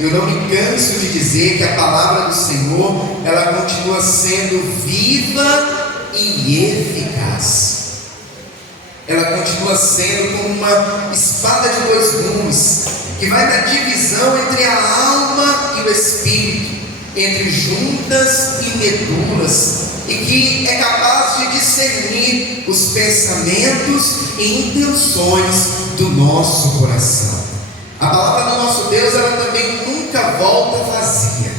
eu não me canso de dizer que a palavra do Senhor, ela continua sendo viva e eficaz. Ela continua sendo como uma espada de dois gumes, que vai na divisão entre a alma e o espírito, entre juntas e medulas, e que é capaz de discernir os pensamentos e intenções do nosso coração. A palavra do nosso Deus, ela também nunca volta vazia.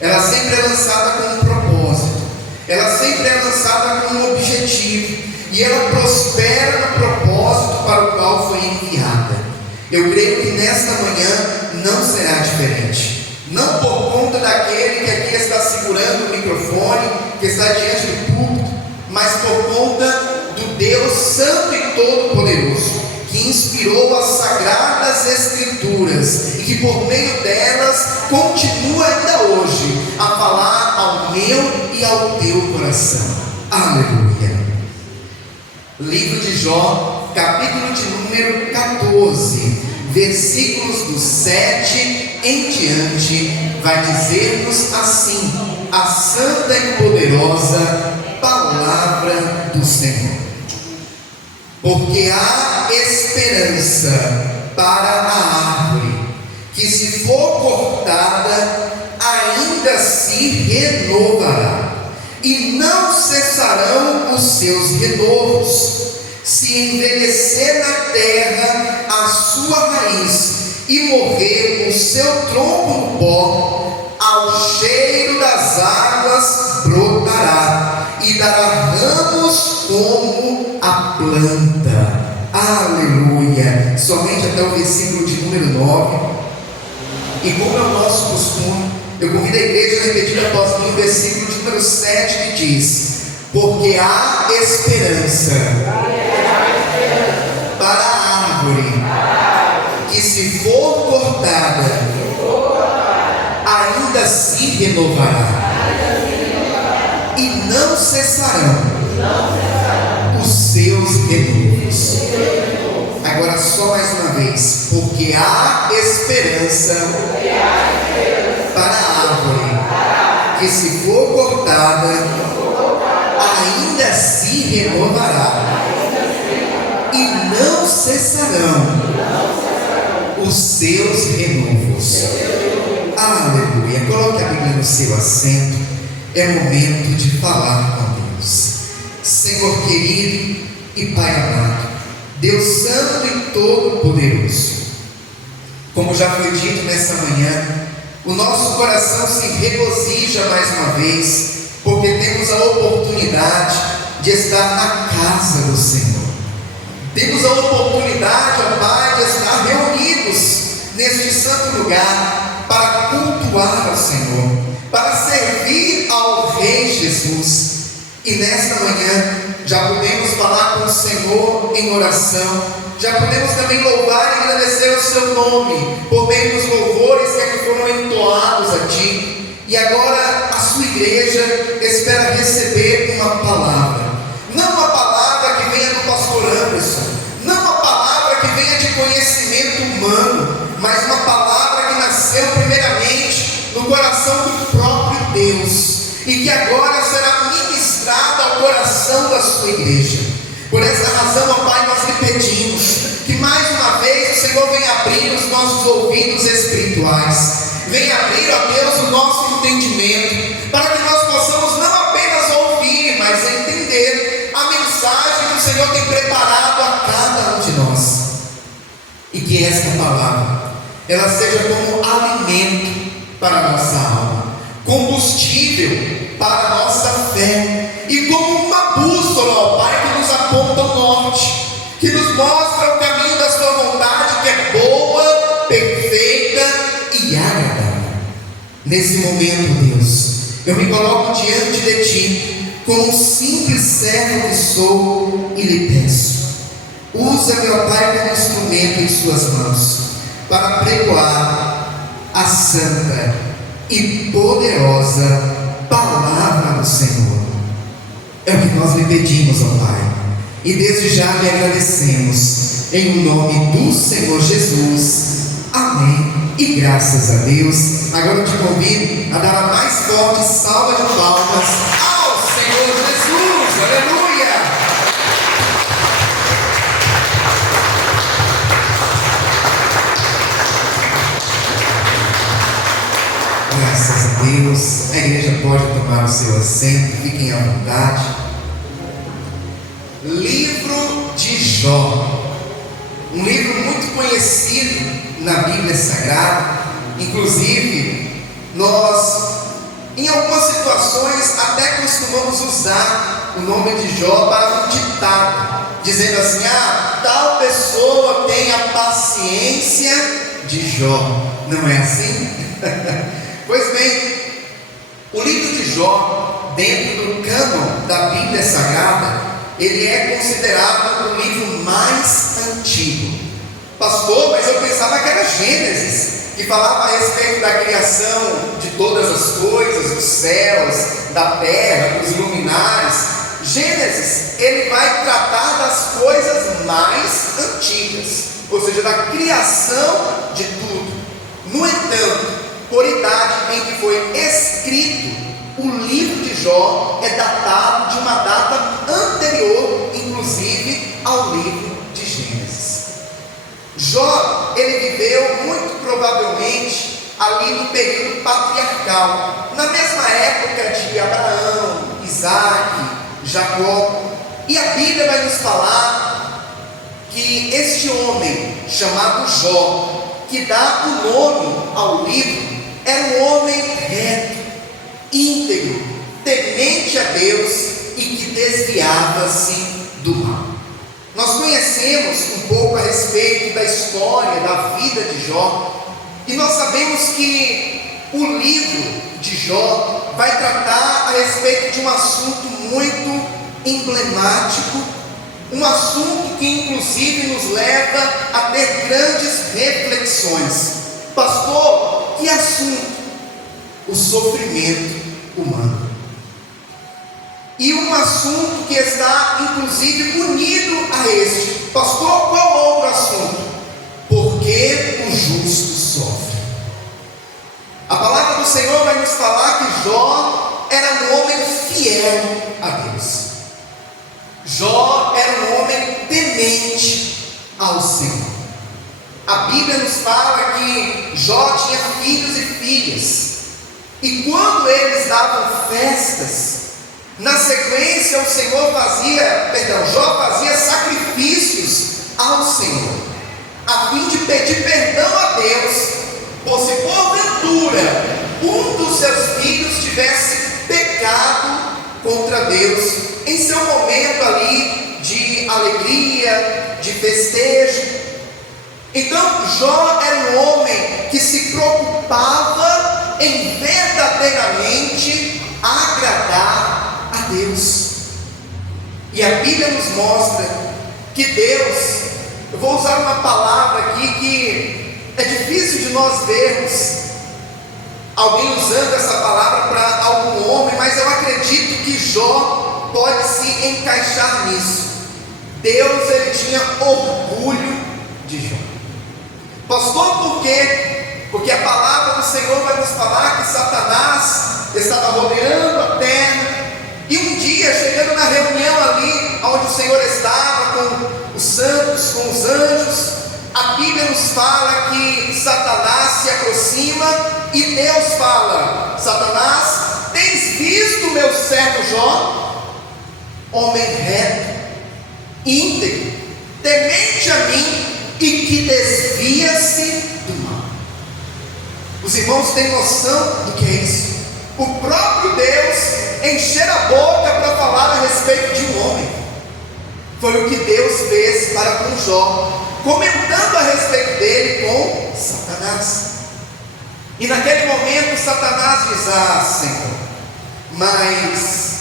Ela sempre é lançada com um propósito, ela sempre é lançada com um objetivo, e ela prospera no propósito para o qual foi enviada. Eu creio que nesta manhã não será diferente. Não por conta daquele que aqui está segurando o microfone, que está diante do púlpito, mas por conta do Deus Santo e Todo-Poderoso, que inspirou as sagradas Escrituras e que por meio delas continua ainda hoje a falar ao meu e ao teu coração. Aleluia. Livro de Jó, capítulo de número 14, versículos do 7 em diante, vai dizer-nos assim a santa e poderosa palavra do Senhor. Porque há esperança para a árvore, que se for cortada, ainda se renovará, e não cessarão os seus renovos. Se envelhecer na terra a sua raiz, e morrer o seu tronco no pó, ao cheiro das águas brotará, e dará ramos como a planta. Aleluia. Somente até o versículo de número 9. E como é o nosso costume, eu convido a igreja a repetir após mim o versículo de número 7, que diz: porque há esperança para a árvore, que se for cortada, ainda se renovará, e não cessarão os seus renovos. Agora só mais uma vez: porque há esperança para a árvore, que se for cortada, ainda se renovará, e não cessarão os seus renovos. Aleluia. Coloque a Bíblia no seu assento. É momento de falar com Deus. Senhor querido e Pai amado, Deus Santo e Todo-Poderoso, como já foi dito nesta manhã, o nosso coração se regozija mais uma vez, porque temos a oportunidade de estar na casa do Senhor. Temos a oportunidade, ó Pai, de estar reunidos neste santo lugar para cultuar ao Senhor, para servir ao Rei Jesus. E nesta manhã já podemos falar com o Senhor em oração, já podemos também louvar e agradecer o seu nome por meio dos louvores que aqui foram entoados a Ti. E agora a sua igreja espera receber uma palavra, não uma palavra que venha do pastor Anderson, não uma palavra que venha de conhecimento humano, mas uma palavra que nasceu primeiramente no coração do próprio Deus, e que agora será ministrada ao coração da sua igreja. Por essa razão, ó Pai, nós lhe pedimos que mais uma vez o Senhor venha abrir os nossos ouvidos espirituais, venha abrir, ó Deus, o nosso entendimento, para que nós possamos não apenas ouvir, mas entender a mensagem que o Senhor tem preparado a cada um de nós. E que esta palavra, ela seja como alimento para a nossa alma, combustível para a nossa fé, e como uma bússola, ó Pai, que nos aponta ao norte, que nos mostra o caminho da sua vontade, que é boa, perfeita e agradável. Nesse momento, Deus, eu me coloco diante de Ti, como um simples servo que sou, e lhe peço: usa-me, ó Pai, como instrumento em Suas mãos, para pregoar a santa e poderosa palavra do Senhor. É o que nós lhe pedimos, ó Pai, e desde já lhe agradecemos, em nome do Senhor Jesus. Amém. e graças a Deus. Agora eu te convido a dar a mais forte salva de palmas ao Senhor Jesus. Aleluia! Graças a Deus. A igreja pode tomar o seu assento, fiquem à vontade. Livro de Jó, um livro muito conhecido na Bíblia Sagrada. Inclusive, nós, em algumas situações, até costumamos usar o nome de Jó para um ditado, dizendo assim: tal pessoa tem a paciência de Jó. Não é assim? Pois bem, o livro de Jó, dentro do cânon da Bíblia Sagrada, ele é considerado o livro mais antigo. Pastor, mas eu pensava que era Gênesis, que falava a respeito da criação de todas as coisas, dos céus, da terra, dos luminares. Gênesis, ele vai tratar das coisas mais antigas, ou seja, da criação de tudo. No entanto, por idade em que foi escrito, o livro de Jó é datado de uma data anterior, inclusive, ao livro de Gênesis. Jó, ele viveu muito provavelmente ali no período patriarcal, na mesma época de Abraão, Isaac, Jacó. E a Bíblia vai nos falar que este homem chamado Jó, que dá o nome ao livro, era um homem reto, íntegro, temente a Deus e que desviava-se do mal. Nós conhecemos um pouco a respeito da história, da vida de Jó, e nós sabemos que o livro de Jó vai tratar a respeito de um assunto muito emblemático, um assunto que inclusive nos leva a ter grandes reflexões. Pastor, que assunto? O sofrimento humano. E um assunto que está inclusive unido a este. Pastor, qual outro assunto? Porque o justo sofre. A palavra do Senhor vai nos falar que Jó era um homem fiel a Deus. Jó era um homem temente ao Senhor. A Bíblia nos fala que Jó tinha filhos e filhas, e quando eles davam festas, na sequência Jó fazia sacrifícios ao Senhor, a fim de pedir perdão a Deus, por se porventura um dos seus filhos tivesse pecado contra Deus, em seu momento ali de alegria, de festejo. Então Jó era um homem que se preocupava em verdadeiramente agradar a Deus. E a Bíblia nos mostra que Deus, eu vou usar uma palavra aqui que é difícil de nós vermos alguém usando essa palavra para algum homem, mas eu acredito que Jó pode se encaixar nisso. Deus, ele tinha orgulho de Jó. Pastor, por quê? Porque a palavra do Senhor vai nos falar que Satanás estava rodeando a terra, e um dia, chegando na reunião ali onde o Senhor estava com os santos, com os anjos, a Bíblia nos fala que Satanás se aproxima e Deus fala: Satanás, tens visto o meu servo Jó? Homem reto, íntegro, temente a mim e que desvia-se do mal. Os irmãos têm noção do que é isso? O próprio Deus encher a boca para falar a respeito de um homem. Foi o que Deus fez para com Jó, comentando a respeito dele com Satanás. E naquele momento Satanás diz: Senhor, mas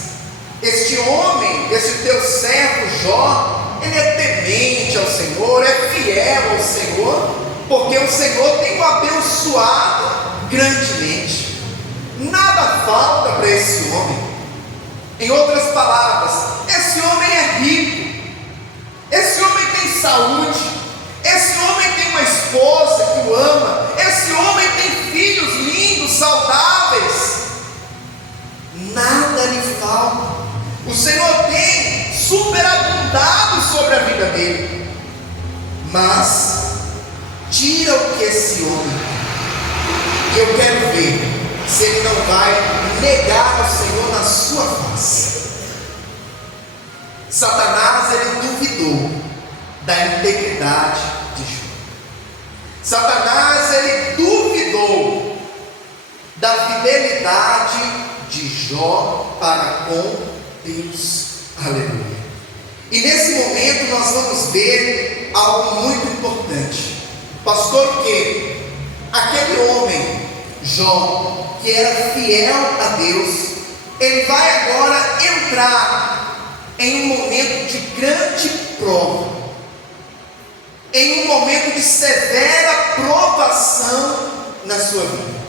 este homem, este teu servo Jó, ele é temente ao Senhor, é fiel ao Senhor, porque o Senhor tem o abençoado grandemente. Nada falta para esse homem. Em outras palavras, esse homem é rico, esse homem tem saúde, esse homem tem uma esposa que o ama, esse homem O Senhor tem superabundado sobre a vida dele, mas tira o que esse homem tem. E eu quero ver se ele não vai negar ao Senhor na sua face. Satanás, ele duvidou da integridade de Jó. Satanás, ele duvidou da fidelidade de Jó para com Deus. Aleluia. E nesse momento nós vamos ver algo muito importante. Pastor, o quê? Aquele homem, Jó, que era fiel a Deus, ele vai agora entrar em um momento de grande prova, em um momento de severa provação na sua vida.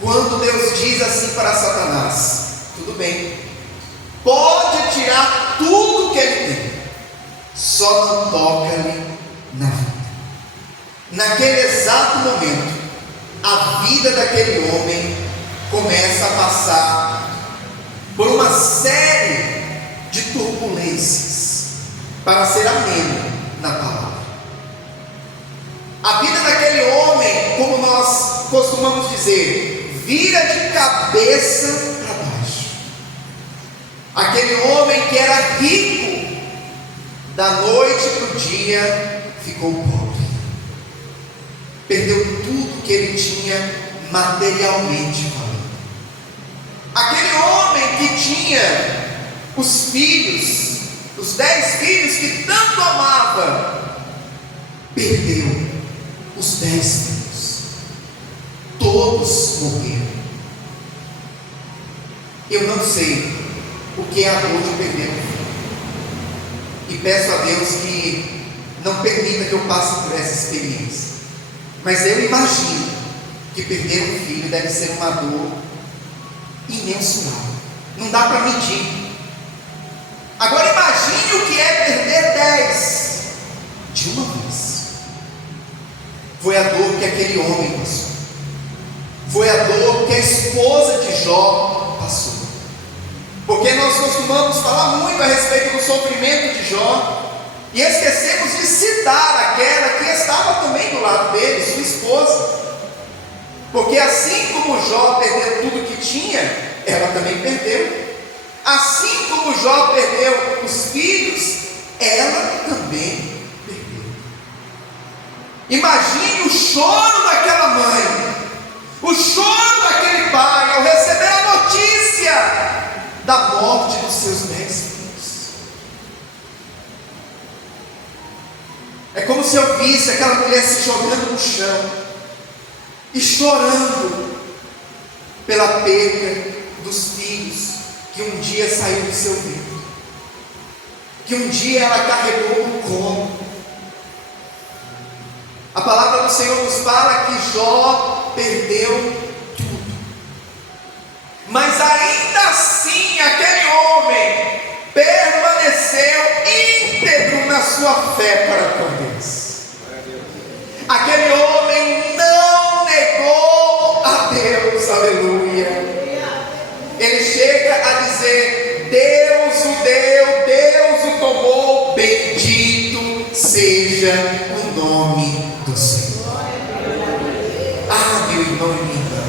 Quando Deus diz assim para Satanás: tudo bem, pode tirar tudo que ele tem, só não toca-lhe na vida. Naquele exato momento, a vida daquele homem começa a passar por uma série de turbulências, para ser ameno na palavra. A vida daquele homem, como nós costumamos dizer, vira de cabeça para baixo. Aquele homem que era rico, da noite para o dia ficou pobre. Perdeu tudo que ele tinha materialmente falando. Aquele homem que tinha os filhos, os 10 filhos que tanto amava, perdeu os 10 filhos. Todos morreram. Eu não sei o que é a dor de perder um filho, e peço a Deus que não permita que eu passe por essa experiência. Mas eu imagino que perder um filho deve ser uma dor imensurável. Não dá para medir. Agora imagine o que é perder 10 de uma vez. Foi a dor que aquele homem passou. Foi a dor que a esposa de Jó passou. Porque nós costumamos falar muito a respeito do sofrimento de Jó, e esquecemos de citar aquela que estava também do lado dele, sua esposa. Porque assim como Jó perdeu tudo que tinha, ela também perdeu. Assim como Jó perdeu os filhos, ela também perdeu. Imagine o choro daquela mãe, o choro daquele pai ao receber a notícia da morte dos seus 10 filhos. É como se eu visse aquela mulher se jogando no chão e chorando pela perda dos filhos que um dia saiu do seu ventre, que um dia ela carregou no colo. A palavra do Senhor nos fala que Jó perdeu tudo, mas ainda assim aquele homem permaneceu íntegro na sua fé para com Deus. Aquele homem não negou a Deus, aleluia. Ele chega a dizer: Deus o deu, Deus o tomou, bendito seja o nome do Senhor. Ah, meu irmão e minha irmã,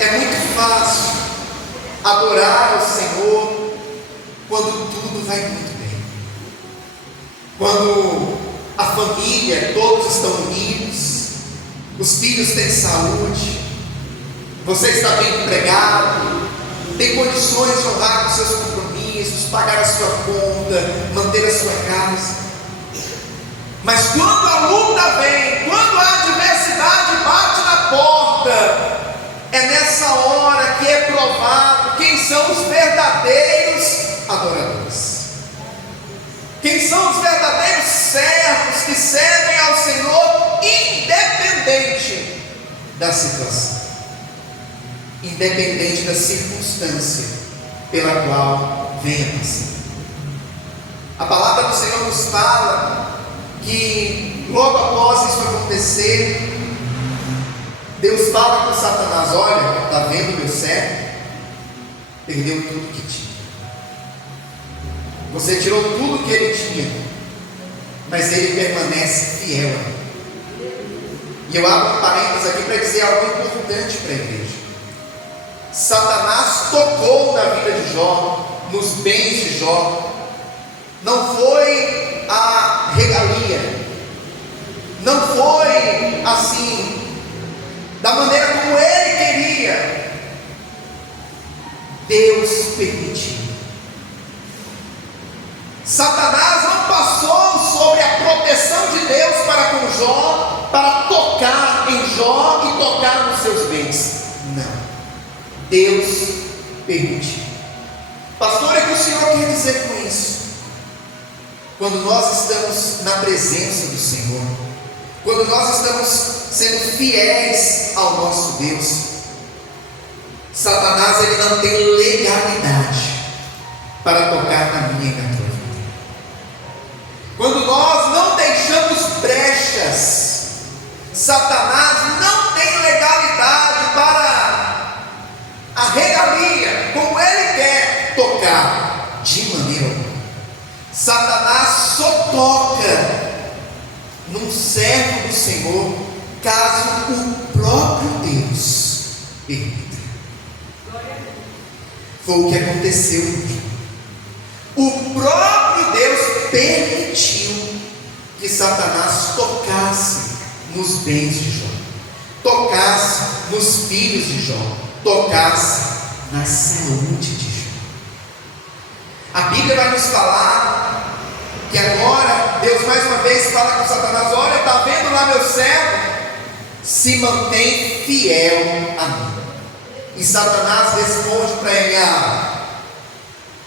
é muito fácil adorar ao Senhor quando tudo vai muito bem, quando a família, todos estão unidos, os filhos têm saúde, você está bem empregado, tem condições de honrar com seus compromissos, pagar a sua conta, manter a sua casa. Mas quando a luta vem, quando a adversidade bate na porta, é nessa hora que é provado quem são os verdadeiros adoradores, quem são os verdadeiros servos que servem ao Senhor independente da situação, independente da circunstância pela qual venha passar. A palavra do Senhor nos fala que logo após isso acontecer, Deus fala com Satanás: olha, está vendo meu servo? Perdeu tudo que tinha. Você tirou tudo que ele tinha, mas ele permanece fiel. E eu abro um parênteses aqui para dizer algo importante para a igreja. Satanás tocou na vida de Jó, nos bens de Jó. Não foi a regalia, não foi assim, da maneira como ele queria. Deus permitiu. Satanás não passou sobre a proteção de Deus para com Jó, para tocar em Jó e tocar nos seus bens. Não. Deus permitiu. Pastor, é que o Senhor quer dizer com isso? Quando nós estamos na presença do Senhor, quando nós estamos sendo fiéis ao nosso Deus, Satanás ele não tem legalidade para tocar na minha e na tua vida. Quando nós não deixamos brechas, Satanás não tem legalidade para a regalia, como ele quer tocar, de maneira alguma. Satanás só toca num servo do Senhor caso o próprio Deus permita. Foi o que aconteceu aqui. O próprio Deus permitiu que Satanás tocasse nos bens de Jó, tocasse nos filhos de Jó, tocasse na saúde de Jó. A Bíblia vai nos falar que agora Deus mais uma vez fala com Satanás: olha, está vendo lá meu servo? Se mantém fiel a mim. E Satanás responde para ele: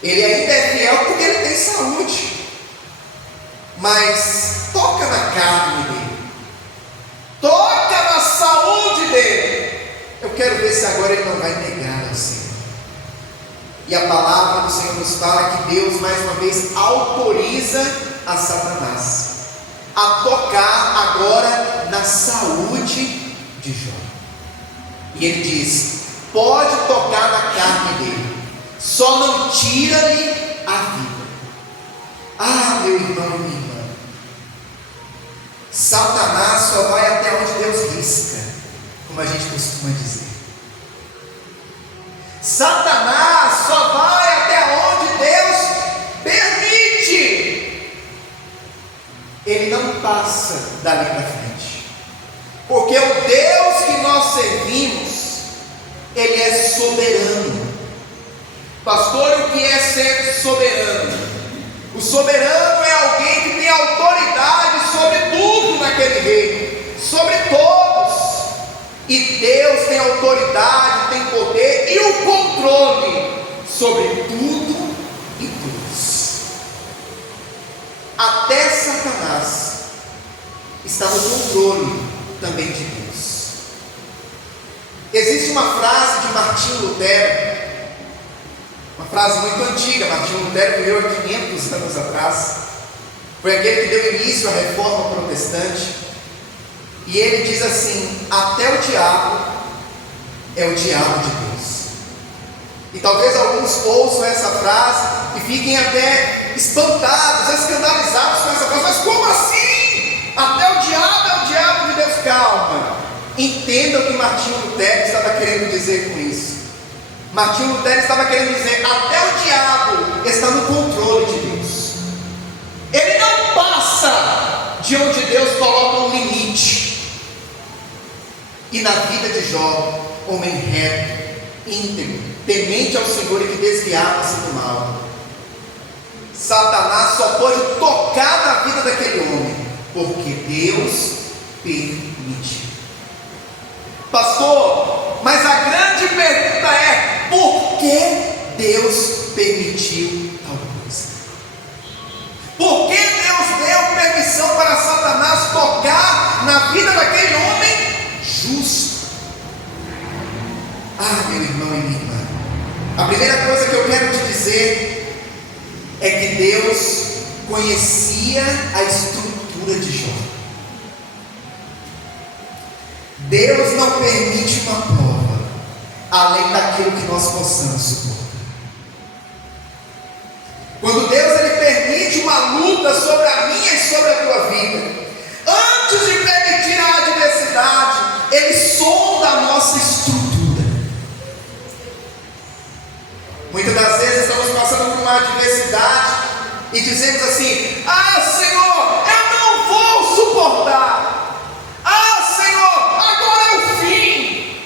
ele ainda é fiel porque ele tem saúde, mas toca na carne dele, toca na saúde dele. Eu quero ver se agora ele não vai negar ao Senhor. E a palavra do Senhor nos fala que Deus mais uma vez autoriza a Satanás a tocar agora na saúde de Jó. E ele diz: pode tocar na carne dele, só não tira-lhe a vida. Meu irmão e minha irmã, Satanás só vai até onde Deus risca, como a gente costuma dizer. Satanás só vai até onde Deus permite. Ele não passa dali para frente, porque o Deus que nós servimos, ele é soberano. Pastor, o que é ser soberano? O soberano é alguém que tem autoridade sobre tudo naquele reino, sobre todos. E Deus tem autoridade, tem poder e o controle sobre tudo e todos. Até Satanás está no controle também de Deus. Existe uma frase de Martinho Lutero, uma frase muito antiga. Martinho Lutero viveu há 500 anos atrás, foi aquele que deu início à reforma protestante, e ele diz assim: até o diabo é o diabo de Deus. E talvez alguns ouçam essa frase e fiquem até espantados, escandalizados com essa frase. Mas como assim? Até o diabo é o diabo de Deus? Calma, entenda o que Martinho Lutero estava querendo dizer com isso. Martinho Lutero estava querendo dizer: até o diabo está no controle de Deus. Ele não passa de onde Deus coloca um limite. E na vida de Jó, homem reto, íntegro, temente ao Senhor e que desviava-se do mal, Satanás só pode tocar na vida daquele homem porque Deus permitiu. Pastor, mas a grande pergunta é: por que Deus permitiu tal coisa? Por que Deus deu permissão para Satanás tocar na vida daquele homem justo? Meu irmão e minha irmã, a primeira coisa que eu quero te dizer é que Deus conhecia a estrutura de Jó. Deus não permite uma prova além daquilo que nós possamos suportar. Quando Deus ele vida. Antes de permitir a adversidade, Ele sonda a nossa estrutura. Muitas das vezes estamos passando por uma adversidade e dizemos assim: ah, Senhor, eu não vou suportar. Ah, Senhor, agora é o fim.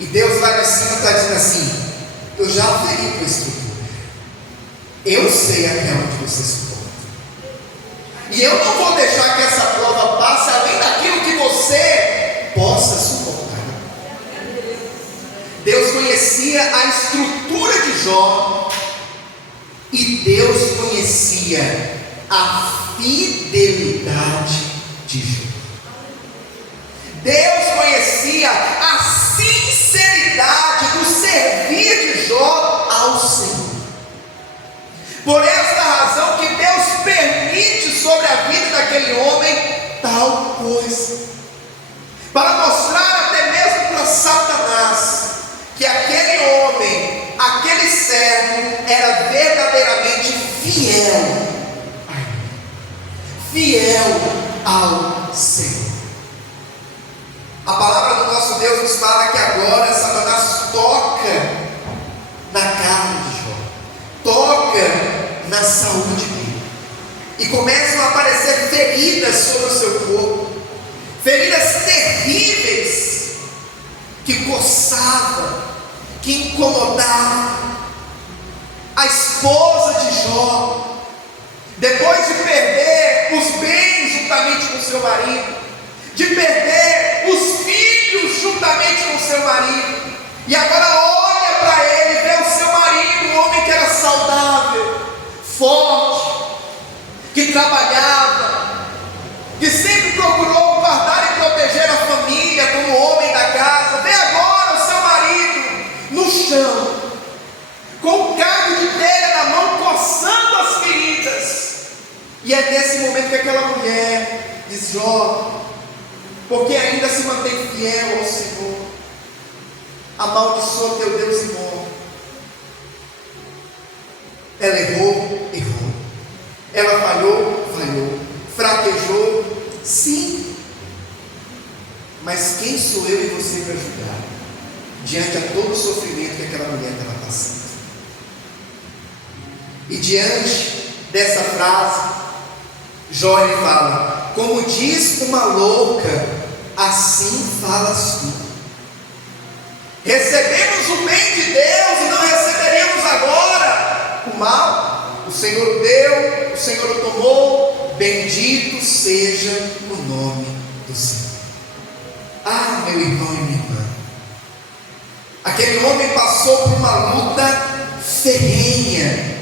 E Deus lá de cima está dizendo assim: eu já feri tua estrutura, eu sei até onde você suporta, e eu não vou deixar que essa prova passe além daquilo que você possa suportar. Deus conhecia a estrutura de Jó, e Deus conhecia a fidelidade de Jó. Deus conhecia a sinceridade do servir de Jó ao Senhor. Por esta razão que Deus permite sobre a vida daquele homem tal coisa, para mostrar até mesmo para Satanás que aquele homem, aquele servo, era verdadeiramente fiel ao Senhor. A palavra do nosso Deus nos fala que agora Satanás toca na carne de Jó, toca na saúde dele, e começam a aparecer feridas sobre o seu corpo, feridas terríveis, que coçavam, que incomodavam. A esposa de Jó, depois de perder os bens juntamente com seu marido, de perder os filhos juntamente com seu marido, e agora olha para ele, vê o seu marido, um homem que era saudável, forte, que trabalhava, que sempre procurou guardar e proteger a família como homem da casa. Vê agora o seu marido no chão, com o cabo de telha na mão, coçando as feridas. E é nesse momento que aquela mulher diz: Jó, porque ainda se mantém fiel ao Senhor, amaldiçoa teu Deus e morre. Ela errou, ela falhou, fraquejou, sim, mas quem sou eu e você para julgar diante de todo o sofrimento que aquela mulher estava passando? E diante dessa frase, Jó ele fala: como diz uma louca, assim falas tu. Recebemos o bem de Deus e não receberemos agora o mal. O Senhor o deu, o Senhor o tomou, bendito seja o nome do Senhor. Ah, meu irmão e minha irmã, aquele homem passou por uma luta ferrenha,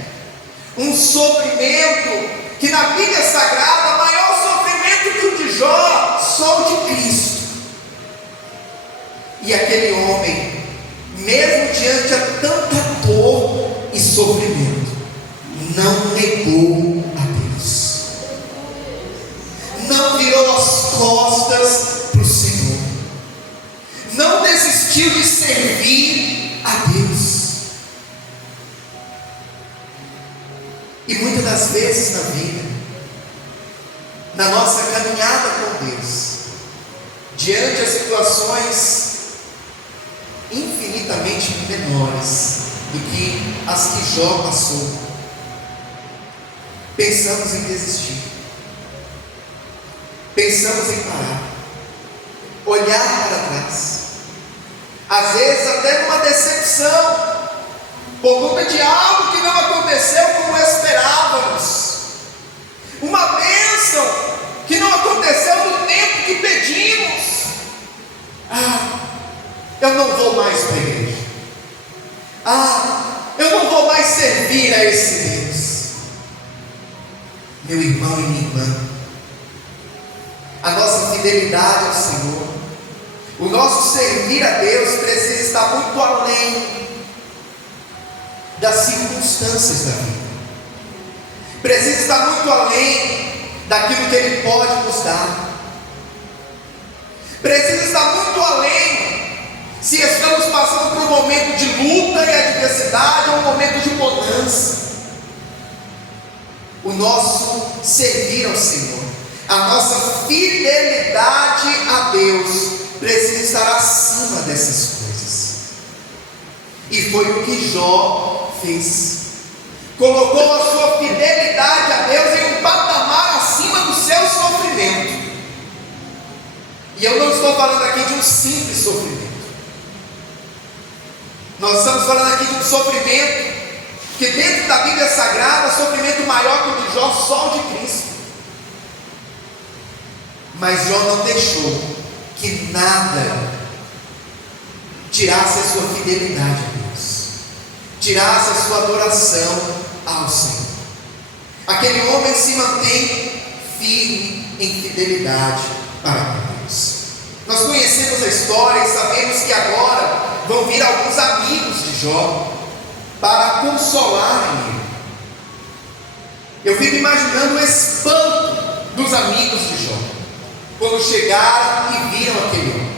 um sofrimento que na Bíblia Sagrada, maior sofrimento que o de Jó, só o de Cristo. E aquele homem, mesmo diante de tanta dor e sofrimento, não negou a Deus, não virou as costas para o Senhor, não desistiu de servir a Deus. E muitas das vezes na vida, na nossa caminhada com Deus, diante de situações infinitamente menores do que as que Jó passou, pensamos em desistir, pensamos em parar, olhar para trás, às vezes até numa decepção, por conta de algo que não aconteceu como esperávamos, uma bênção que não aconteceu no tempo que pedimos. Eu não vou mais para a igreja, eu não vou mais servir a esse Deus. Meu irmão e minha irmã, a nossa fidelidade ao Senhor, o nosso servir a Deus precisa estar muito além das circunstâncias da vida, precisa estar muito além daquilo que Ele pode nos dar, precisa estar muito além se estamos passando por um momento de luta e adversidade ou um momento de bonança. O nosso servir ao Senhor A nossa fidelidade a Deus precisa estar acima dessas coisas. E foi o que Jó fez. Colocou a sua fidelidade a Deus em um patamar acima do seu sofrimento. E eu não estou falando aqui de um simples sofrimento. Nós estamos falando aqui de um sofrimento que dentro da Bíblia Sagrada, sofrimento maior que o de Jó, só o de Cristo. Mas Jó não deixou que nada tirasse a sua fidelidade a Deus, tirasse a sua adoração ao Senhor. Aquele homem se mantém firme em fidelidade para Deus. Nós conhecemos a história e sabemos que agora vão vir alguns amigos de Jó para consolarem ele. Eu fico imaginando o espanto dos amigos de Jó quando chegaram e viram aquele homem.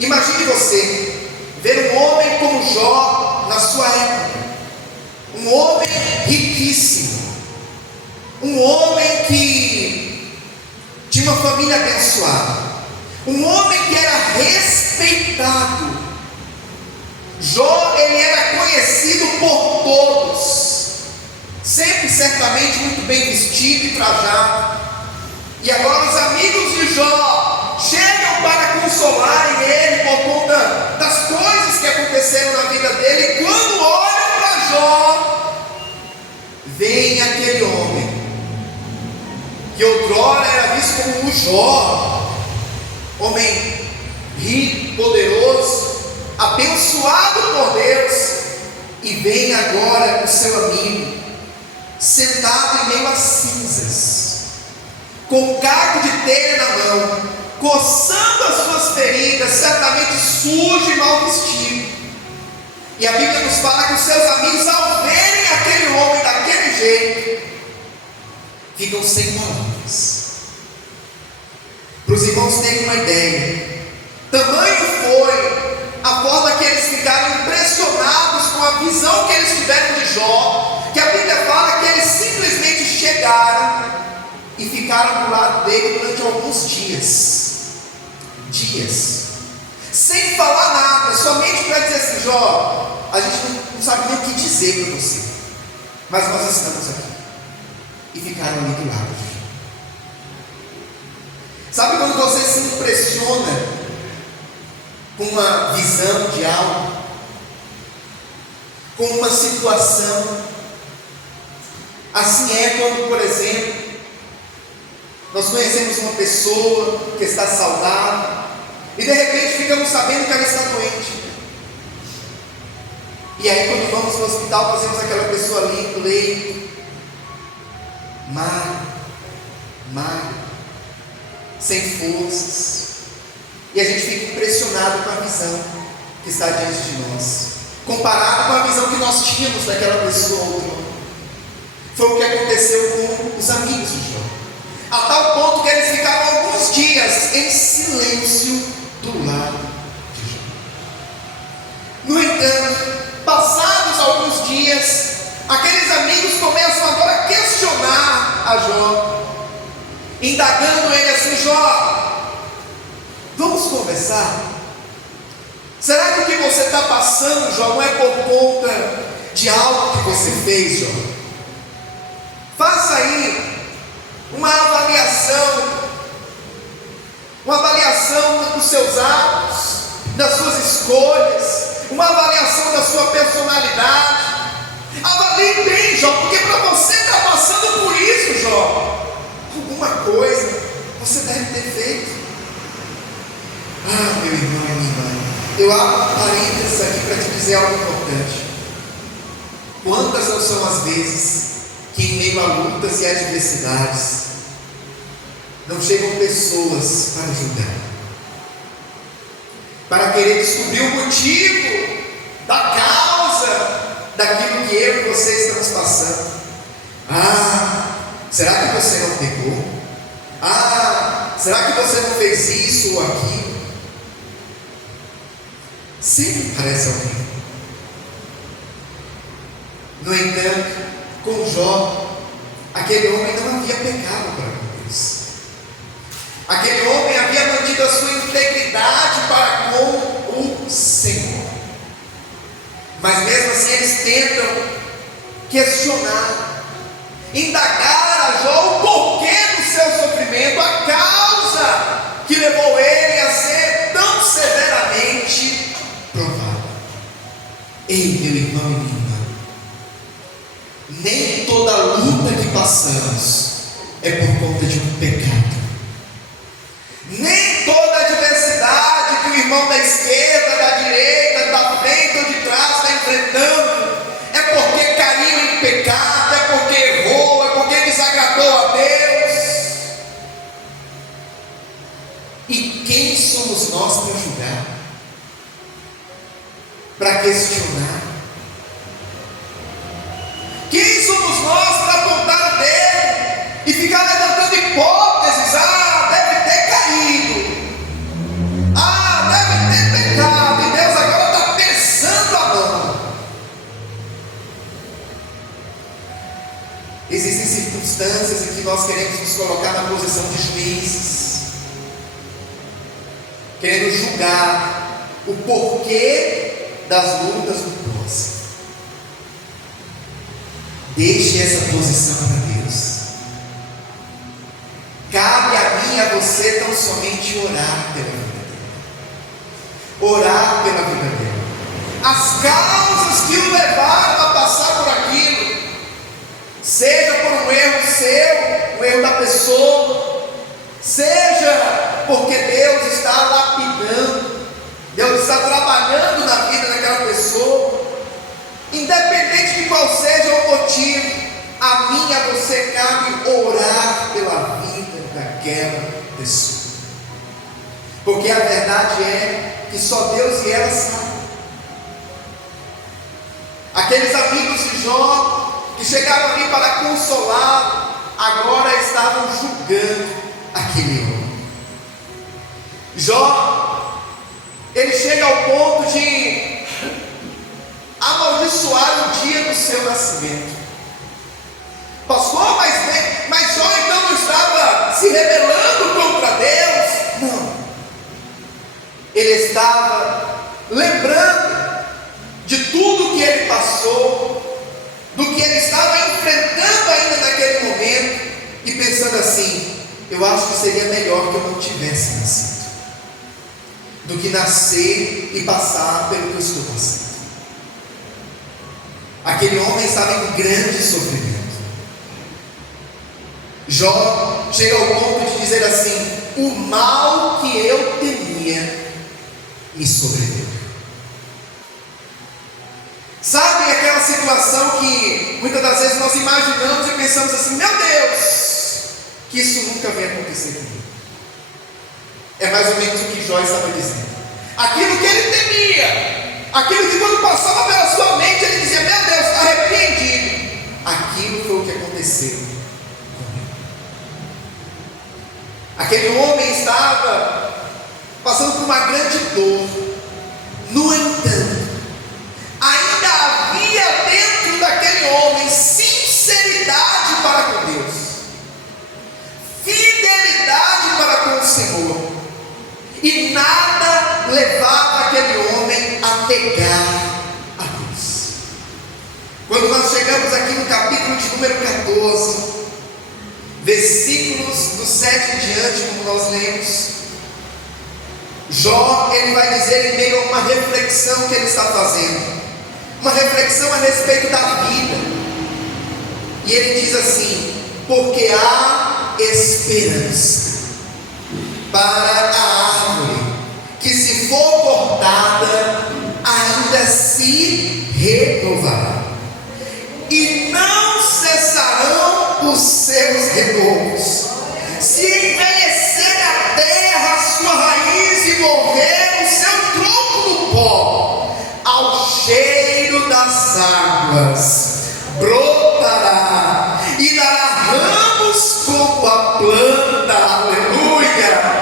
Imagine você ver um homem como Jó na sua época, um homem riquíssimo, um homem que tinha uma família abençoada, um homem que era respeitado. Jó, ele era conhecido por todos, sempre certamente muito bem vestido e trajado. E agora os amigos de Jó chegam para consolarem ele por conta das coisas que aconteceram na vida dele. E quando olham para Jó, vem aquele homem que outrora era visto como o Jó, homem rico, poderoso, abençoado por Deus, e vem agora o seu amigo sentado em meio às cinzas, com um caco de telha na mão, coçando as suas feridas, certamente sujo e mal vestido. E a Bíblia nos fala que os seus amigos, ao verem aquele homem daquele jeito, ficam sem palavras. Para os irmãos terem uma ideia, tamanho foi a forma que eles ficaram impressionados com a visão que eles tiveram de Jó, que a Bíblia fala que eles simplesmente chegaram e ficaram do lado dele durante alguns dias, sem falar nada, somente para dizer assim: Jó, a gente não sabe nem o que dizer para você, mas nós estamos aqui. E ficaram ali do lado de Jó. Sabe quando você se impressiona com uma visão de algo, com uma situação? Assim é quando, por exemplo, nós conhecemos uma pessoa que está saudável e de repente ficamos sabendo que ela está doente. E aí, quando vamos no hospital, nós vemos aquela pessoa ali no leito, magro, sem forças, e a gente fica impressionado com a visão que está diante de nós, comparado com a visão que nós tínhamos daquela pessoa. Foi o que aconteceu com os amigos de Jó, a tal ponto que eles ficaram alguns dias em silêncio do lado de Jó. No entanto, passados alguns dias, aqueles amigos começam agora a questionar a Jó, indagando ele assim: Jó, vamos conversar? Será que o que você está passando, Jó, não é por conta de algo que você fez, Jó? Faça aí uma avaliação dos seus atos, das suas escolhas, uma avaliação da sua personalidade. Avalie bem, Jó, porque para você estar passando por isso, Jó, alguma coisa você deve ter feito. Ah, meu irmão e minha irmã, eu abro parênteses aqui para te dizer algo importante. Quantas não são as vezes que em meio a lutas e adversidades não chegam pessoas para ajudar, para querer descobrir o motivo da causa daquilo que eu e você estamos passando. Ah, será que você não pegou? Ah, será que você não fez isso ou aquilo? Sempre parece alguém. No entanto, com Jó, aquele homem não havia pecado para com Deus. Aquele homem havia mantido a sua integridade para com o Senhor. Mas mesmo assim eles tentam questionar, indagar a Jó o porquê do seu sofrimento, a causa que levou ele a ser tão severamente provado. Ei, meu irmão e minha irmã, nem toda luta que passamos é por conta de um pecado. Nem toda adversidade que o irmão da esquerda, da direita, da frente ou de trás está enfrentando é porque caiu em pecado, é porque errou, é porque desagradou a Deus. E quem somos nós para julgar? Para questionar? Quem somos nós para apontar o dedo e ficar levantando hipóteses? Deve ter caído. Deve ter pecado. E Deus agora está pesando a mão. Existem circunstâncias em que nós queremos nos colocar na posição de juízes, querendo julgar o porquê das lutas do próximo. Deixe essa posição para Deus. Cabe a mim e a você tão somente orar pela vida dele. Orar pela vida dele. As causas que o levaram a passar por aquilo, seja por um erro seu, um erro da pessoa, seja porque Deus está lapidando, Deus está trabalhando na vida daquela pessoa, independente de qual seja o motivo, a mim e a você cabe orar pela vida daquela pessoa, porque a verdade é que só Deus e ela sabem. Aqueles amigos de Jó que chegaram ali para consolá-lo, agora estavam julgando aquele homem. Jó, ele chega ao ponto de amaldiçoar o dia do seu nascimento. Pastor, mas Jó então não estava se rebelando contra Deus? Não. Ele estava lembrando de tudo que ele passou, do que ele estava enfrentando ainda naquele momento, e pensando assim: eu acho que seria melhor que eu não tivesse nascido, do que nascer e passar pelo que eu estou passando. Aquele homem estava em grande sofrimento. Jó chega ao ponto de dizer assim: o mal que eu temia me sobreveu. Sabe aquela situação que muitas das vezes nós imaginamos e pensamos assim: meu Deus, que isso nunca vai acontecer comigo. É mais ou menos o que Jó estava dizendo. Aquilo que ele temia, aquilo que quando passava pela sua mente ele dizia: meu Deus, arrependido. Aquilo foi o que aconteceu comigo. Aquele homem estava passando por uma grande dor. No entanto, ainda havia dentro daquele homem sinceridade para com Deus, fidelidade para com o Senhor, e nada levava aquele homem a negar a Deus. Quando nós chegamos aqui no capítulo de número 14, versículos do 7 em diante, como nós lemos, Jó, ele vai dizer em meio a uma reflexão que ele está fazendo, uma reflexão a respeito da vida, e ele diz assim: porque há esperança para a árvore que, se for cortada, ainda se renovará, e não cessarão os seus renovos. Se envelhecer a terra, a sua raiz, e morrer o seu tronco no pó, ao cheiro das águas brotará e dará ramos como a planta. Aleluia!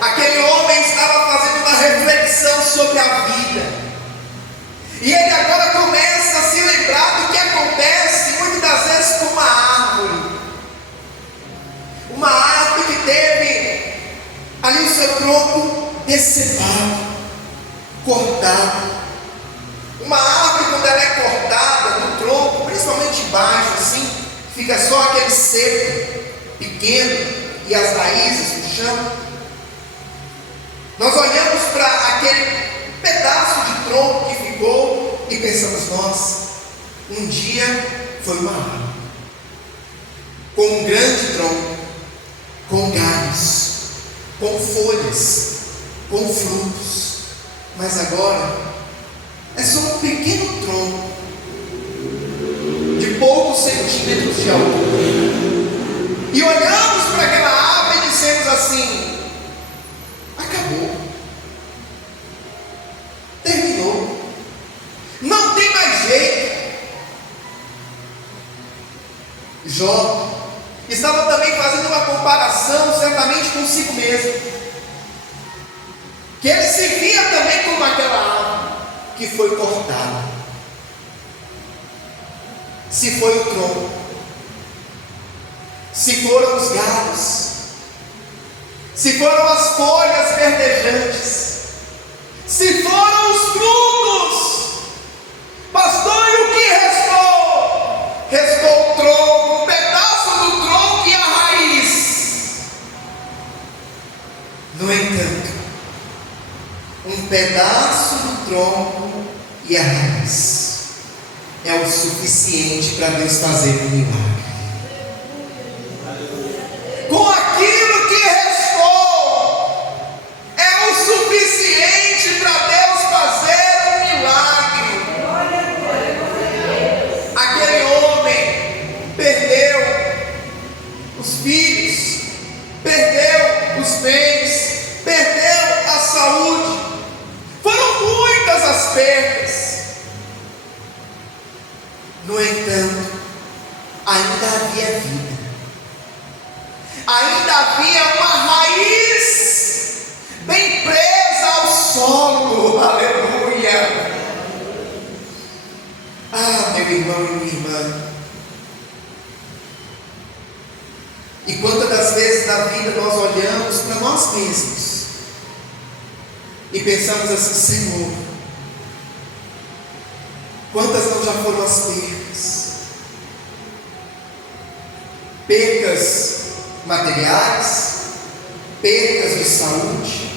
Aquele homem estava fazendo uma reflexão sobre a vida, e ele agora começa a se lembrar do que acontece muitas das vezes com uma árvore seu tronco decepado, cortado. Uma árvore, quando ela é cortada do tronco, principalmente embaixo, assim, fica só aquele cepo pequeno e as raízes no chão. Nós olhamos para aquele pedaço de tronco que ficou e pensamos: nossa, um dia foi uma árvore, com um grande tronco, com galhos, com folhas, com frutos, mas agora é só um pequeno tronco de poucos centímetros de altura. E olhamos para aquela árvore e dissemos assim: acabou, terminou, não tem mais jeito. Jó estava também fazendo uma comparação, certamente consigo mesmo, que ele se via também como aquela árvore que foi cortada. Se foi o tronco, se foram os galhos, se foram as folhas verdejantes, se foram os frutos, pastor, e o que restou? Restou o tronco, um pedaço do tronco e a raiz. No entanto, um pedaço do tronco e a raiz é o suficiente para Deus fazer um milagre. Com aquilo que restou, é o suficiente para Deus fazer um milagre. Aquele homem perdeu os filhos, perdeu os bens, perdeu a saúde. Foram muitas as perdas. No entanto, ainda havia vida, ainda havia uma raiz bem presa ao solo. Aleluia! Ah, meu irmão e minha irmã, e quantas das vezes na vida nós olhamos para nós mesmos e pensamos assim: Senhor, quantas não já foram as perdas? Perdas materiais, perdas de saúde,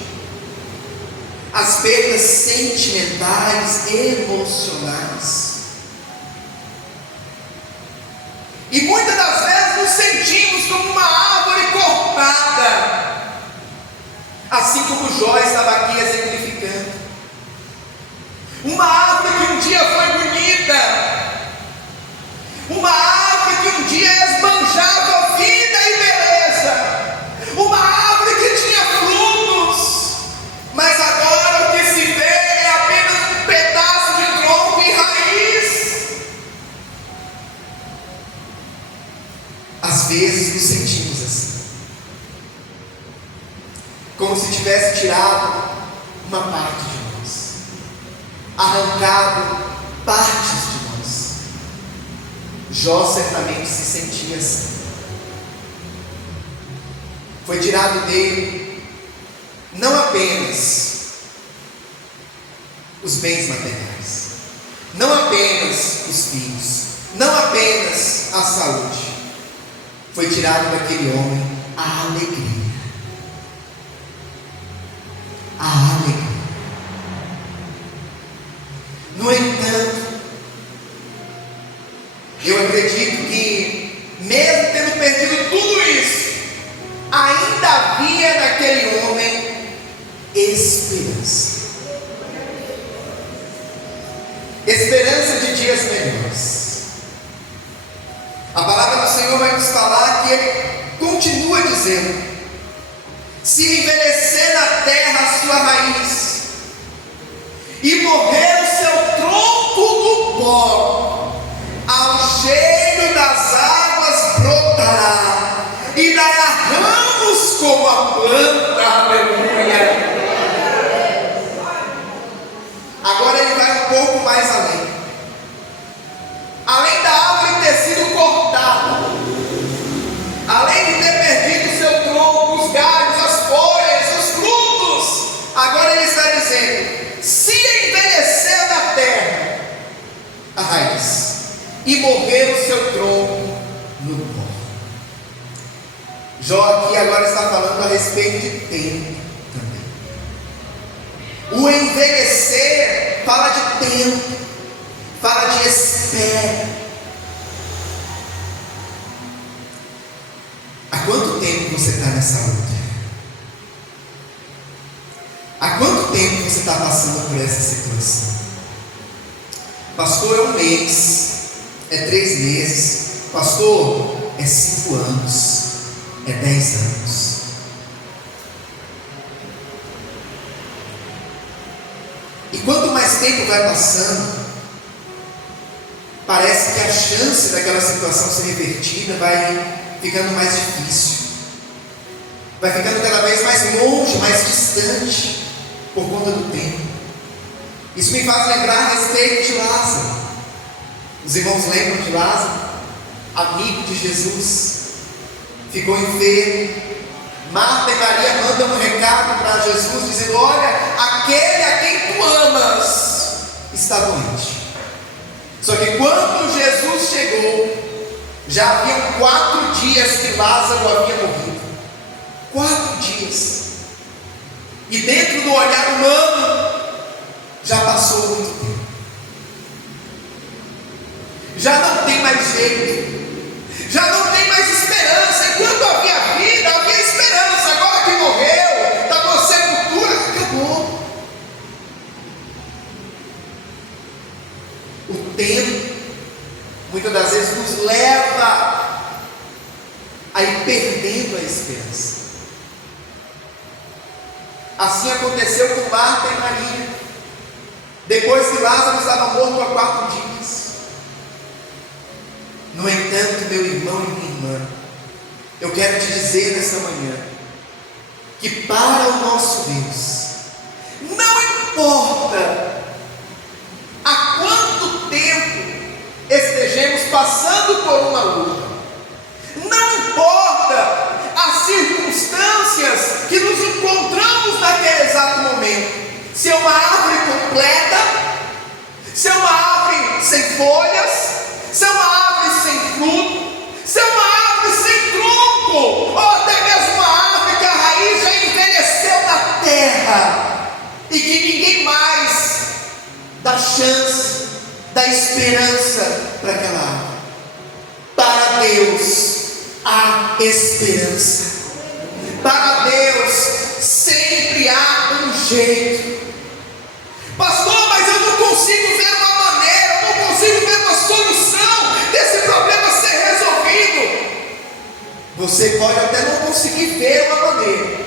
as perdas sentimentais, emocionais. E muitas das vezes nos sentimos como uma árvore cortada, assim como Jó estava aqui exemplificando. Uma árvore que um dia foi bonita, uma árvore que um dia esbanjava vida e beleza, uma árvore que tinha frutos, mas agora o que se vê é apenas um pedaço de tronco e raiz. Às vezes nos sentimos assim, como se tivesse tirado uma parte de nós, arrancado partes de nós. Jó certamente se sentia assim. Foi tirado dele não apenas os bens materiais, não apenas os filhos, não apenas a saúde. Foi tirado daquele homem a alegria. A alegria. No entanto, eu acredito que, mesmo tendo perdido tudo isso, ainda havia naquele homem esperança. Esperança de dias melhores. A palavra do Senhor vai nos falar que Ele continua dizendo: se envelhecer na terra a sua raiz, e morrer o seu tronco do pó, ao cheiro das águas brotará, e dará ramos como a planta. Aleluia! Agora ele vai um pouco mais além. Além da árvore ter sido cortada, além de ter perdido seu tronco, os galhos, as folhas, os frutos, Jó aqui agora está falando a respeito de tempo também. O envelhecer fala de tempo, fala de espera. Há quanto tempo você está nessa luta? Há quanto tempo você está passando por essa situação? Pastor, é 1 mês, é 3 meses, pastor, é 5 anos, é 10 anos. E quanto mais tempo vai passando, parece que a chance daquela situação ser revertida vai ficando mais difícil, vai ficando cada vez mais longe, mais distante, por conta do tempo. Isso me faz lembrar a respeito de Lázaro. Os irmãos lembram de Lázaro, amigo de Jesus, ficou enfermo. Marta e Maria mandam um recado para Jesus, dizendo: olha, aquele a quem tu amas está doente. Só que quando Jesus chegou, já haviam 4 dias que Lázaro havia morrido. 4 dias. E dentro do olhar humano, já passou muito tempo. Já não tem mais jeito. Já não tem mais esperança. Enquanto havia vida, havia esperança. Agora que morreu, está com a sepultura, acabou. O tempo, muitas das vezes, nos leva a ir perdendo a esperança. Assim aconteceu com Marta e Maria. Depois que Lázaro estava morto há 4 dias. No entanto, meu irmão e minha irmã, eu quero te dizer nessa manhã, que para o nosso Deus, não importa há quanto tempo estejamos passando por uma luta, não importa as circunstâncias que nos encontramos naquele exato momento, se é uma árvore completa, se é uma árvore sem folhas, se é uma árvore sem fruto, se é uma árvore sem tronco, ou até mesmo uma árvore que a raiz já envelheceu na terra, e que ninguém mais dá chance, dá esperança para aquela árvore. Para Deus há esperança. Para Deus sempre há um jeito. Pastor, mas eu não consigo ver uma maneira, eu não consigo ver uma solução desse problema ser resolvido. Você pode até não conseguir ver uma maneira,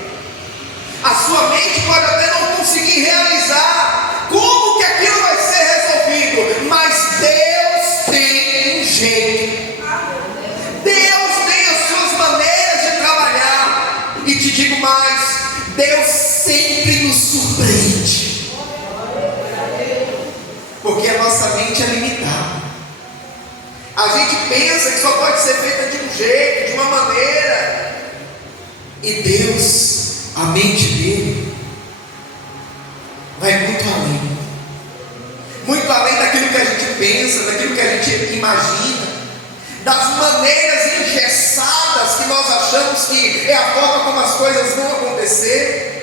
a sua mente pode até não conseguir realizar como que aquilo vai ser resolvido, mas Deus tem um jeito. Deus tem as suas maneiras de trabalhar. E te digo mais, Deus sempre nos surpreende. Porque a nossa mente é limitada. A gente pensa que só pode ser feita de um jeito, de uma maneira. E Deus, a mente dele, vai muito além. Muito além daquilo que a gente pensa, daquilo que a gente imagina, das maneiras engessadas que nós achamos que é a forma como as coisas vão acontecer.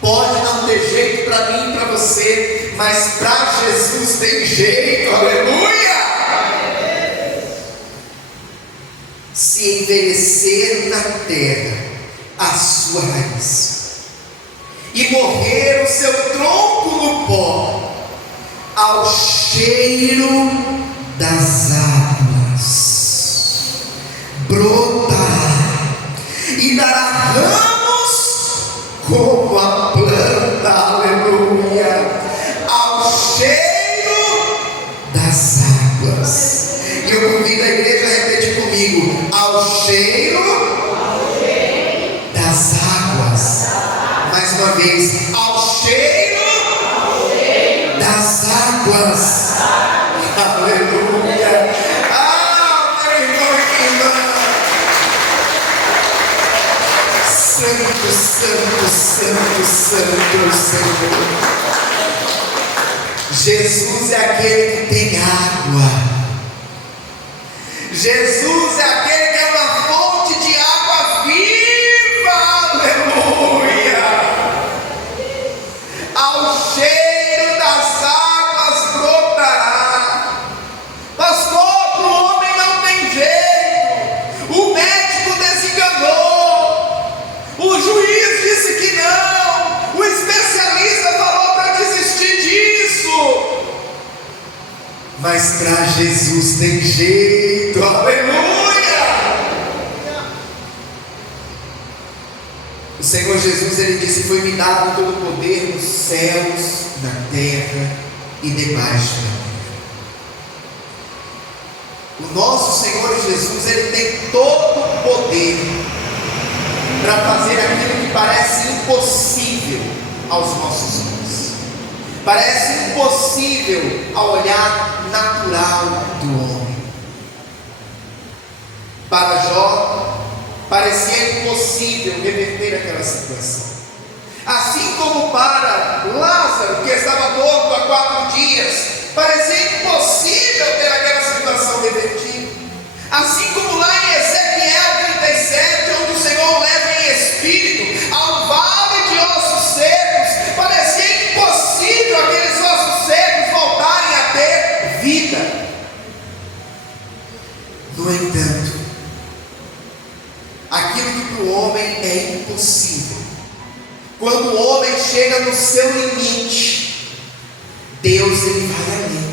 Pode não ter jeito para mim e para você, mas para Jesus tem jeito, aleluia! Se envelhecer na terra a sua raiz, e morrer o seu tronco no pó, ao cheiro das águas, brotará e dará ramos como a planta, aleluia, ao cheiro das águas. E eu convido a igreja a repetir comigo: ao cheiro das águas. Mais uma vez: ao cheiro das águas. Aleluia. Ah, meu irmão e minha irmã. Santo, santo, santo, santo Senhor. Jesus é aquele que tem água. Jesus é aquele que é uma fonte de água Mas para Jesus tem jeito, aleluia! O Senhor Jesus, ele disse: foi-me dado todo o poder nos céus, na terra e debaixo da terra. O nosso Senhor Jesus, ele tem todo o poder para fazer aquilo que parece impossível aos nossos olhos. Parece impossível ao olhar natural do homem. Para Jó, parecia impossível reverter aquela situação. Assim como para Lázaro, que estava morto há 4 dias, parecia impossível ter aquela situação revertida. Assim como lá em Ezequiel 37, onde o Senhor leva em espírito ao vale de ossos secos, parecia impossível aqueles ossos secos voltarem a ter vida. No entanto, aquilo que para o homem é impossível, quando o homem chega no seu limite, Deus ele vai além.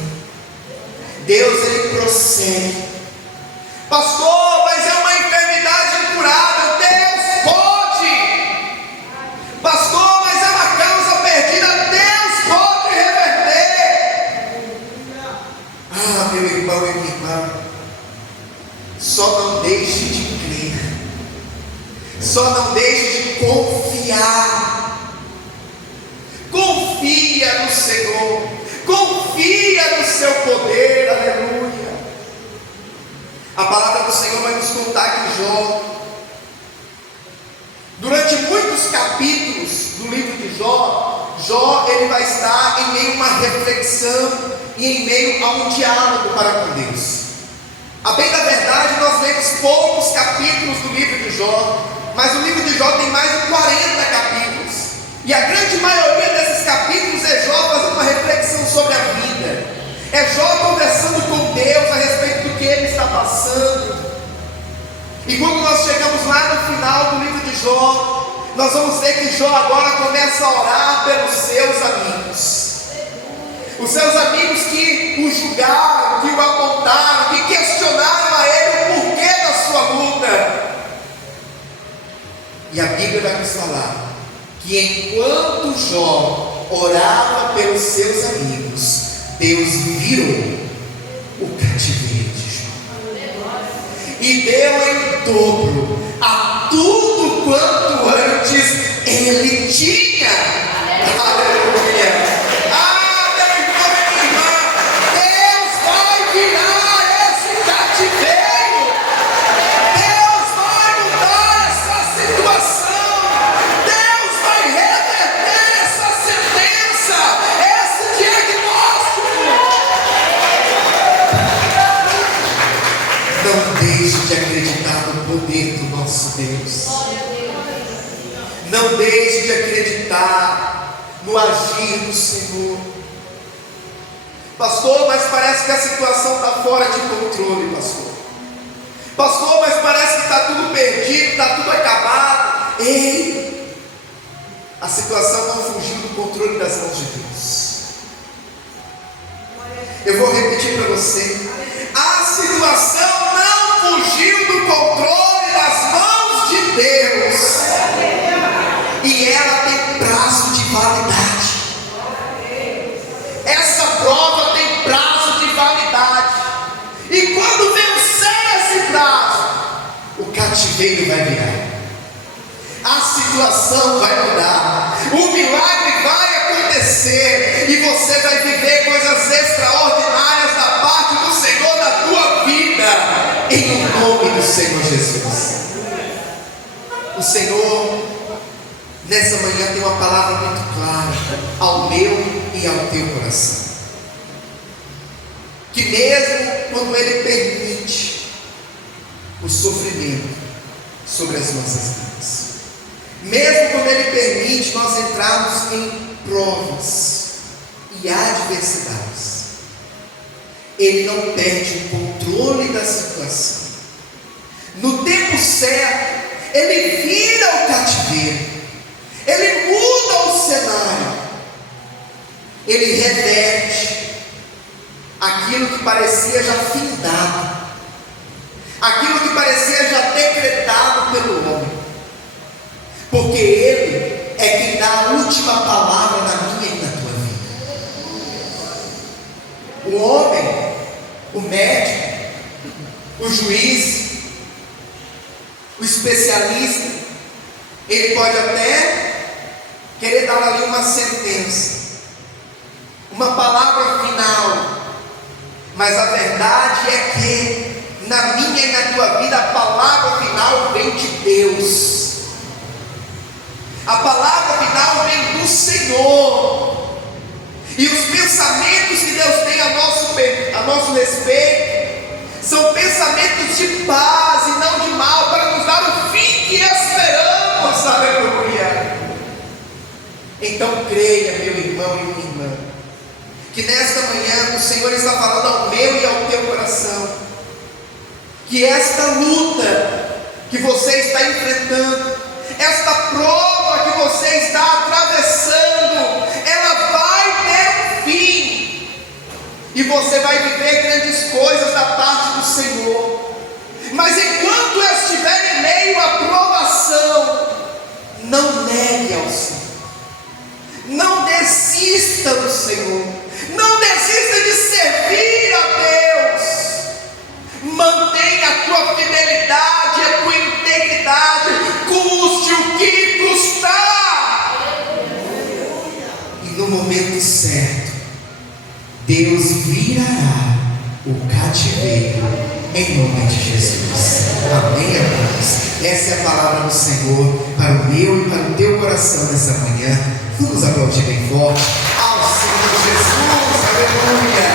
Deus ele prossegue. Pastor, mas é uma enfermidade incurável. Deus pode. Pastor, mas é uma causa perdida. Deus pode reverter. Ah, meu irmão e minha irmã, só não deixe de crer. Só não deixe de confiar. Confia no Senhor. Confia no seu poder. Aleluia. A palavra do Senhor vai nos contar que durante muitos capítulos do livro de Jó ele vai estar em meio a uma reflexão e em meio a um diálogo para com Deus. A bem da verdade, nós lemos poucos capítulos do livro de Jó, mas o livro de Jó tem mais de 40 capítulos. E a grande maioria desses capítulos é Jó fazendo uma reflexão sobre a vida. É Jó conversando com Deus a respeito do que ele está passando. E quando nós chegamos lá no final do livro de Jó, nós vamos ver que Jó agora começa a orar pelos seus amigos. Os seus amigos que o julgaram, que o apontaram, que questionaram a ele o porquê da sua luta. E a Bíblia vai nos falar que enquanto Jó orava pelos seus amigos, Deus virou o cativeiro de Jó e deu em dobro a tudo quanto antes ele tinha. Aleluia! Ah, meu irmão e minha irmã, Deus vai virar esse cativeiro. Deus vai mudar essa situação. Deus vai reverter essa sentença, esse diagnóstico. Não deixe de acreditar no poder do nosso Deus. Não deixe de acreditar no agir do Senhor. Pastor, mas parece que a situação está fora de controle, pastor. Pastor, mas parece que está tudo perdido, está tudo acabado. Ei, a situação não fugiu do controle das mãos de Deus. Eu vou repetir para você. A situação não fugiu do controle das mãos de Deus. E ela tem prazo de validade. Essa prova tem prazo de validade. E quando vencer esse prazo, o cativeiro vai virar. A situação vai mudar. O milagre vai acontecer. E você vai viver coisas extraordinárias da parte do Senhor na tua vida. Em nome do Senhor Jesus. O Senhor, nessa manhã, tem uma palavra muito clara ao meu e ao teu coração. Que mesmo quando Ele permite o sofrimento sobre as nossas vidas, mesmo quando Ele permite nós entrarmos em provas e adversidades, Ele não perde o controle da situação. No tempo certo, Ele vira o cativeiro, Ele muda o cenário, Ele reverte aquilo que parecia já findado, aquilo que parecia já decretado pelo homem, porque Ele é quem dá a última palavra na minha e na tua vida. O homem, o médico, o juiz, o especialista, ele pode até querer dar ali uma sentença, uma palavra final, mas a verdade é que na minha e na tua vida a palavra final vem de Deus. A palavra final vem do Senhor. E os pensamentos que Deus tem a nosso respeito são pensamentos de paz e não de mal, para nos dar o fim que esperamos. Aleluia. Então creia, meu irmão e minha irmã, que nesta manhã o Senhor está falando ao meu e ao teu coração, que esta luta que você está enfrentando, esta prova que você está atravessando, ela vai ter um fim, e você vai viver grandes coisas da parte do Senhor. Mas enquanto estiver em meio à provação, não negue ao Senhor, não desista do Senhor, não desista de servir a Deus. Mantenha a tua fidelidade, a tua integridade, custe o que custar. E no momento certo, Deus virará o cativeiro em nome de Jesus. Amém, amados? Essa é a palavra do Senhor para o meu e para o teu coração nessa manhã. Vamos aplaudir bem forte ao Senhor Jesus. Aleluia.